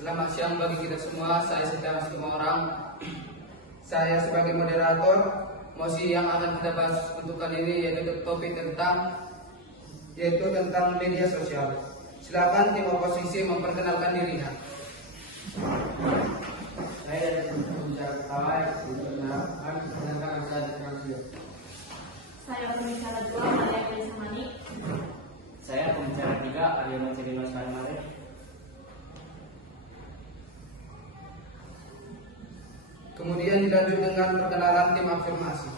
Selamat siang bagi kita semua. Saya Setia semua orang. Saya sebagai moderator mosi yang akan kita bahas untuk kali ini yaitu topik tentang media sosial. Silakan tim oposisi memperkenalkan dirinya. Saya dari pembicara pertama diperkenalkan Ustaz Transio. Saya pembicara dua Maria Elisa Manik. Saya pembicara tiga Aryono Cedinos Karimare. Kemudian dilanjut dengan perkenalan tim afirmasi.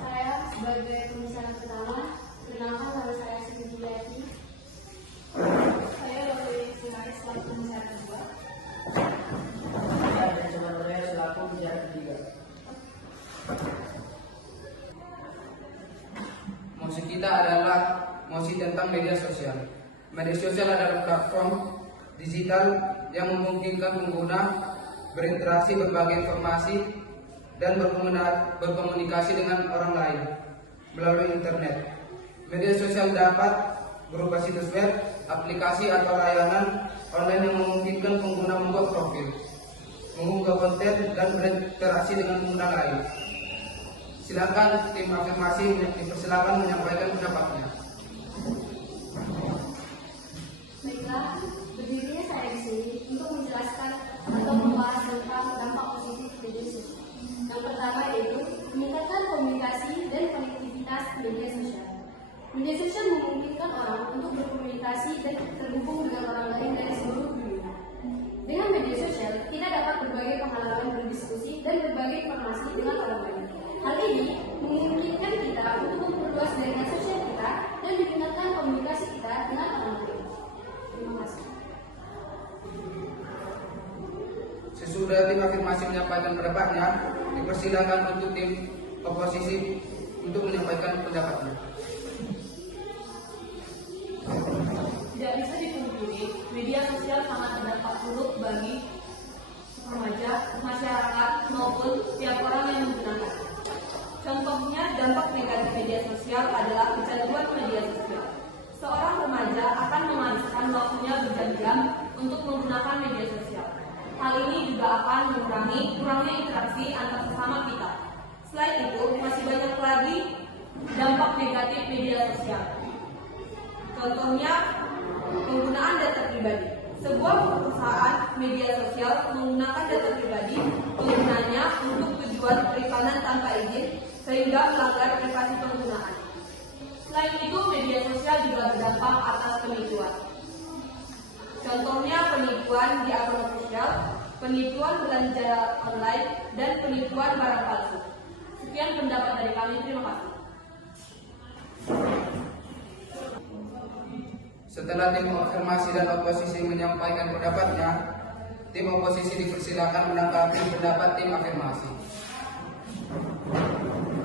Saya sebagai pembicara pertama, perkenalkan nama saya Siti Juliati. Saya dari Sinaris selaku pembicara kedua. Saya dari Surabaya selaku pembicara ketiga. Mosi kita adalah mosi tentang media sosial. Media sosial adalah platform digital yang memungkinkan pengguna berinteraksi, berbagi informasi, dan berkomunikasi dengan orang lain melalui internet. Media sosial dapat berupa situs web, aplikasi, atau layanan online yang memungkinkan pengguna membuat profil, mengunggah konten, dan berinteraksi dengan pengguna lain. Silakan tim afirmasi dipersilakan menyampaikan pendapatnya. Baiklah, berdirinya saya di sini untuk menjelaskan atau membahas tentang dampak positif media sosial. Yang pertama yaitu meningkatkan komunikasi dan konektivitas media sosial. Media sosial memungkinkan orang untuk berkomunikasi dan terhubung dengan orang lain dari seluruh dunia. Dengan media sosial, kita dapat berbagai pengalaman berdiskusi dan berbagi informasi dengan orang lain. Hal ini memungkinkan kita untuk memperluas jaringan sosial kita dan meningkatkan komunikasi kita dengan orang lain. Terima kasih. Sesudah tim afirmasi menyampaikan pendapatnya, dipersilakan untuk tim oposisi untuk menyampaikan pendapatnya. Tidak bisa dipungkiri, media sosial sangat berdampak buruk bagi remaja, masyarakat, maupun setiap orang yang menggunakan. Contohnya, dampak negatif media sosial adalah kecanduan media sosial. Seorang remaja akan menghabiskan waktunya berjam-jam untuk menggunakan media sosial. Hal ini juga akan mengurangi kurangnya interaksi antar sesama kita. Selain itu, masih banyak lagi dampak negatif media sosial. Contohnya, penggunaan data pribadi. Sebuah perusahaan media sosial menggunakan data pribadi penggunanya untuk tujuan periklanan tanpa izin sehingga melanggar privasi penggunaan. Selain itu, media sosial juga berdampak atas penipuan. Contohnya penipuan di akun sosial, penipuan belanja online, dan penipuan barang palsu. Sekian pendapat dari kami, terima kasih. Setelah tim afirmasi dan oposisi menyampaikan pendapatnya, tim oposisi dipersilakan menanggapi pendapat tim afirmasi.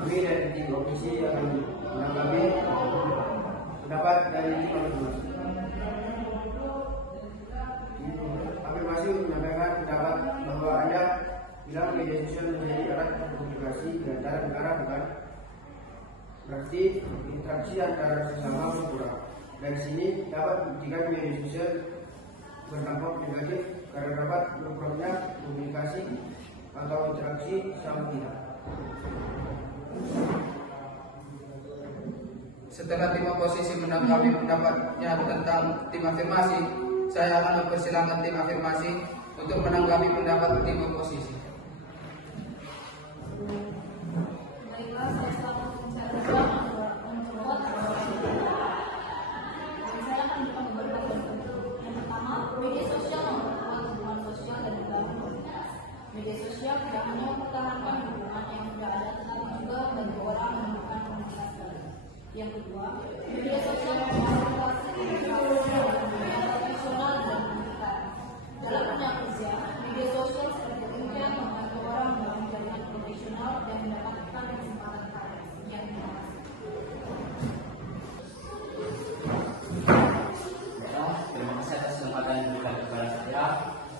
Kami dari tim oposisi akan menanggapi pendapat dari tim afirmasi. Afirmasi menyampaikan pendapat bahwa Anda bilang media sosial menjadi alat komunikasi di antara negara, bukan? Berarti interaksi antara sesama berkurang. Dari sini dapat membuktikan media sosial berdampak negatif karena dapat berkurangnya komunikasi atau interaksi sama kita. Setelah tim oposisi menanggapi pendapatnya tentang tim afirmasi, saya akan mempersilahkan tim afirmasi untuk menanggapi pendapat tim oposisi. Baiklah, saya selaku pembicara kedua menjawab. Saya akan memberikan beberapa contoh. Yang pertama, media sosial memperkuat hubungan sosial dan membangun komunitas. Media sosial tidak hanya mempertahankan hubungan yang sudah ada, tetapi juga bagi orang menemukan komunitas baru. Yang kedua, media sosial memfasilitasi interaksi dengan dunia profesional dan pendidikan. Dalam dunia kerja, media sosial seperti membantu orang dalam jaringan profesional dan mendapatkan kesempatan karir. Sekian, terima kasih. Terima kasih atas kesempatan yang diberikan kepada saya.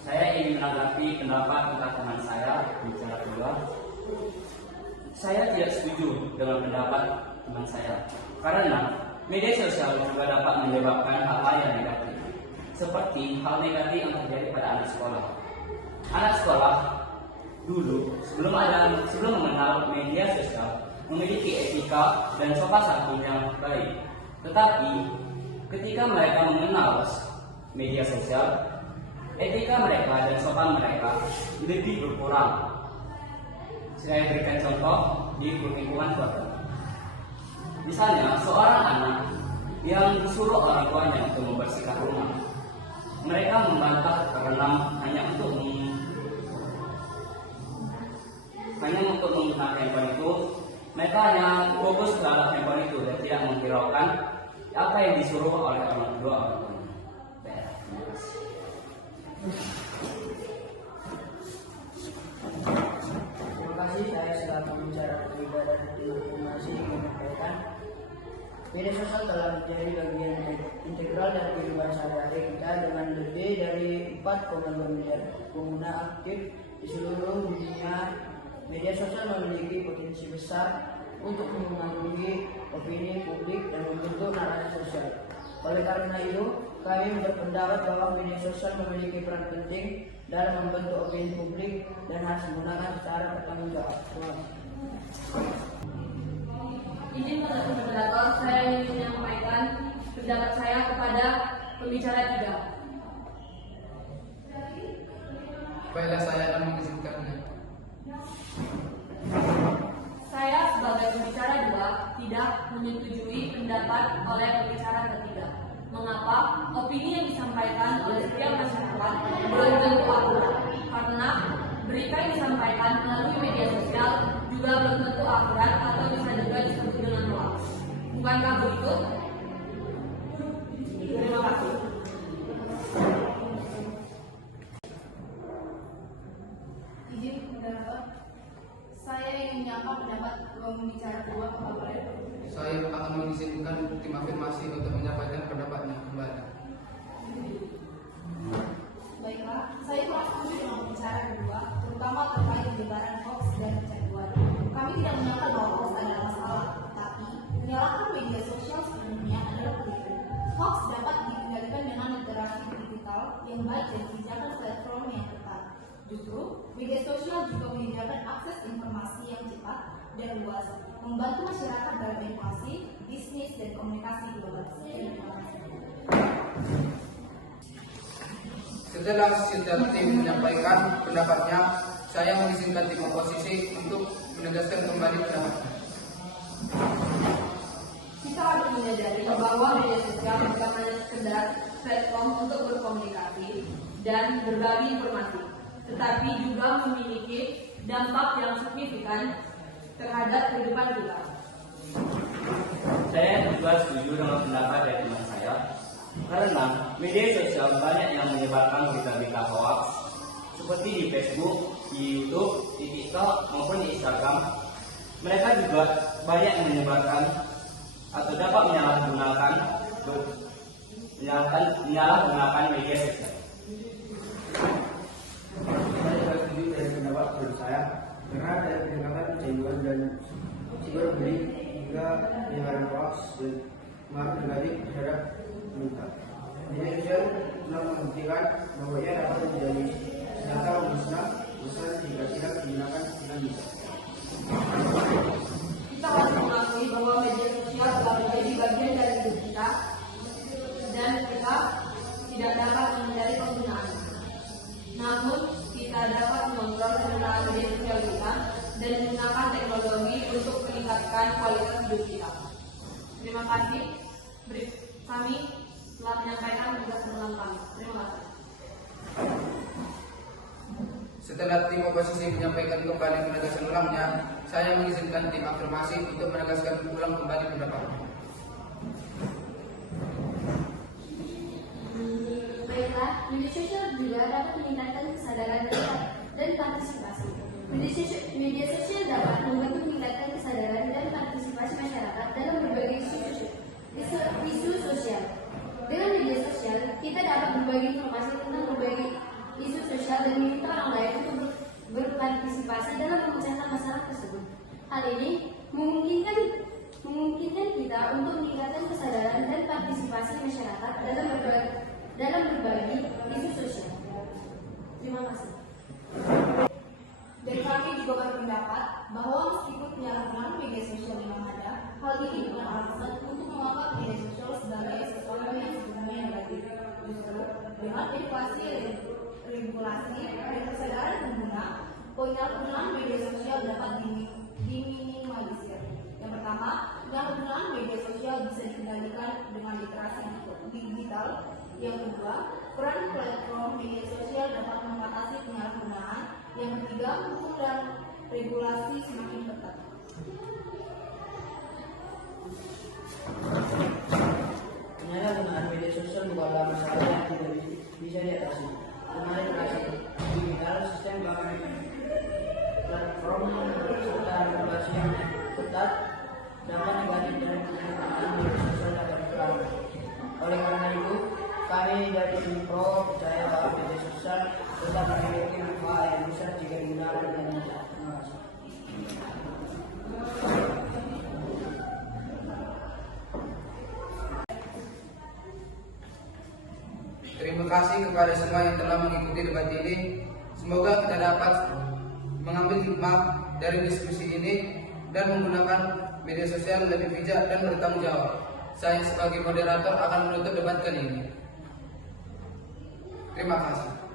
Saya ingin menanggapi pendapat tentang teman saya bicara kedua. Saya tidak setuju dengan pendapat teman saya karena media sosial juga dapat menyebabkan hal-hal yang negatif. seperti hal negatif yang terjadi pada anak sekolah. Anak sekolah dulu sebelum mengenal media sosial memiliki etika dan sopan santun yang baik. Tetapi ketika mereka mengenal media sosial, etika mereka dan sopan mereka lebih berkurang. Saya berikan contoh di lingkungan keluarga. Misalnya seorang anak yang disuruh orang tuanya untuk membersihkan rumah, mereka membantah karena hanya untuk menggunakan handphone itu. Mereka hanya fokus terhadap handphone itu dan tidak menghiraukan apa yang disuruh oleh orang tua. Terima kasih, saya sudah pembicara ketiga dari informasi menyampaikan media sosial telah menjadi bagian integral dari kehidupan sehari-hari kita dengan lebih dari 4,2 miliar pengguna aktif di seluruh dunia. Media sosial memiliki potensi besar untuk mempengaruhi opini publik dan membentuk narasi sosial. Oleh karena itu, kami berpendapat bahwa media sosial memiliki peran penting dalam membentuk opini publik dan harus digunakan secara bertanggung jawab. Izin pada moderator, saya ingin menyampaikan pendapat saya kepada pembicara 3. Baiklah, saya akan mengizinkannya. Saya sebagai pembicara 2 tidak menyetujui pendapat oleh pembicara ketiga. Mengapa? Opini yang disampaikan oleh setiap masyarakat belum tentu akurat, karena berita yang disampaikan melalui media sosial juga belum tentu akurat atau bisa juga disebut dengan hoax. Bukankah begitu? Terima kasih. Izin moderator, saya ingin menyapa pendapat pembicara kedua, Bapak boleh? Saya akan mengizinkan tim afirmasi untuk menyampaikan pendapatnya kembali. Baiklah, saya kurang setuju dengan pembicara kedua, terutama terkait penyebaran hoax dan kecanduan. Kami tidak menyangka bahwa hoax adalah masalah, tapi menyalahkan media sosial sepenuhnya adalah keliru. Hoax dapat dikendalikan dengan literasi digital yang baik dan kebijakan platform yang tepat. Justru, media sosial juga menyediakan akses informasi yang cepat dan luas, membantu masyarakat dalam edukasi, bisnis, dan komunikasi global. Terima kasih. Setelah tim menyampaikan pendapatnya, saya mengizinkan tim oposisi untuk menegaskan kembali pendapatnya. Kita harus menyadari bahwa media sosial bukan hanya sekedar platform untuk berkomunikasi dan berbagi informasi, tetapi juga memiliki dampak yang signifikan terhadap kehidupan kita. Saya juga setuju dengan pendapat dari teman saya, karena media sosial banyak yang menyebarkan berita-berita hoax seperti di Facebook, di YouTube, di TikTok maupun di Instagram. Mereka juga banyak yang menyebarkan atau dapat menyalahgunakan media sosial. Saya juga setuju dari pendapat teman saya karena dari pendekatan kecanduan dan cyberbullying hingga penyebaran hoax dan pengaruh negatif terhadap pemerintah. Media sosial telah membuktikan bahwa ia dapat menjadi senjata pemusnah besar jika tidak digunakan dengan bijak. Kita harus mengakui bahwa media sosial telah menjadi bagian dari hidup kita dan kita tidak dapat menghindari penggunaannya. Namun, kita dapat mengontrol penggunaan media sosial kita dan menggunakan teknologi untuk meningkatkan kualitas hidup kita. Terima kasih. Kami telah menyampaikan tugas ulang kami. Terima kasih. Setelah tim oposisi menyampaikan kembali penegasan ulangnya, saya mengizinkan tim afirmasi untuk menegaskan ulang kembali pendapatnya. Baiklah, media sosial juga dapat meningkatkan kesadaran dan partisipasi. Media sosial dapat membantu meningkatkan kesadaran dan partisipasi masyarakat dalam berbagai isu sosial. Dengan media sosial, kita dapat berbagi informasi tentang berbagai isu sosial dan meminta orang lain untuk berpartisipasi dalam memecahkan masalah tersebut. Hal ini memungkinkan kita untuk meningkatkan kesadaran dan partisipasi masyarakat dalam berbagai Dengan edukasi regulasi dan kesadaran pengguna, penyalahgunaan media sosial dapat diminimalisir. Yang pertama, penyalahgunaan media sosial bisa dikendalikan dengan literasi digital. Yang kedua, peran platform media sosial dapat membatasi penyalahgunaan. Yang ketiga, hukum dan regulasi semakin ketat. Penyalahgunaan media sosial bukanlah masalah yang tidak bisa diatasi. Dengan literasi digital, sistem platform serta regulasi yang ketat dapat negatif dari penggunaan media sosial dapat berperan. Oleh karena itu, kami dari Impro percaya bahwa media sosial tetap memiliki manfaat yang besar jika digunakan dengan bijak. Terima kasih. Terima kasih kepada semua yang telah mengikuti debat ini. Semoga kita dapat mengambil hikmah dari diskusi ini dan menggunakan media sosial lebih bijak dan bertanggung jawab. Saya sebagai moderator akan menutup debat kali ini. Terima kasih.